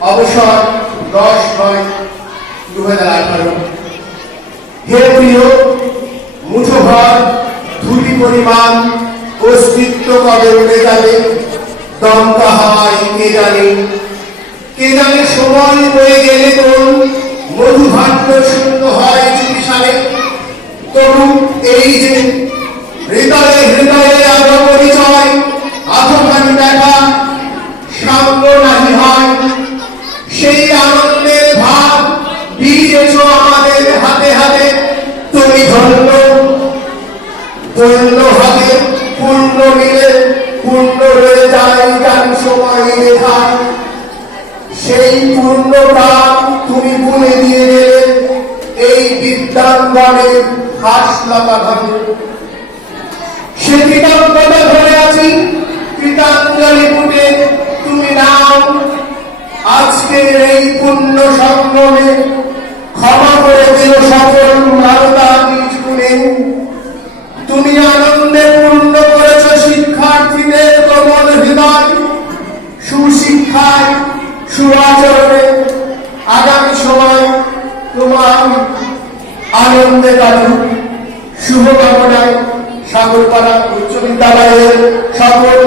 অবসর 10/9/2018। হে প্রিয়, মুঠোভর ধুলি পরিমাণ অস্তিত্ব কবে উড়ে যাবে, দমকা হাওয়ায় কে জানে। কে জানে সময় বয়ে গেলে কোন মধুভাণ্ড শূন্য হয় চিকিৎসারে। তবু এই যে হৃদয়ে হৃদয়ে আজ পরিচয়, আধখানি দেখা সাঙ্গ নাহি হয়। সেই আনন্দের ভাব দিয়েছ আমাদের হাতে হাতে, তুমি ধন্য ধন্য হাতে পূর্ণ মিলে পূর্ণ হয়ে যায় গান সময় লেখায়। সেই পূর্ণ প্রাণ তুমি ভুলে দিয়ে গেলে এই বিদ্যাঙ্গনের হাসলাতা ঘাটে। সে কৃতজ্ঞতা ধরে আছি কৃতাঞ্জলি পুটে, তুমি নাও আজকের এই পুণ্য সংগ্রমে ক্ষমা করে দিল সকল মানবতা নিজ গুণে। তুমি আনন্দে পূর্ণ করেছ শিক্ষার্থীদের কোমল হৃদয়, সুশিক্ষায় সুআচরণে। আগামী সময় তোমার আনন্দে কাটুক। শুভকামনায় সাগরপাড়া উচ্চ বিদ্যালয়ের সকল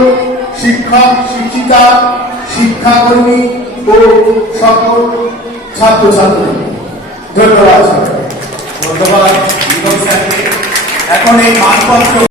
শিক্ষক শিক্ষিকা শিক্ষাকর্মী ও সকল ছাত্রছাত্রী। ধন্যবাদ। ধন্যবাদ। এখন এই মানপত্র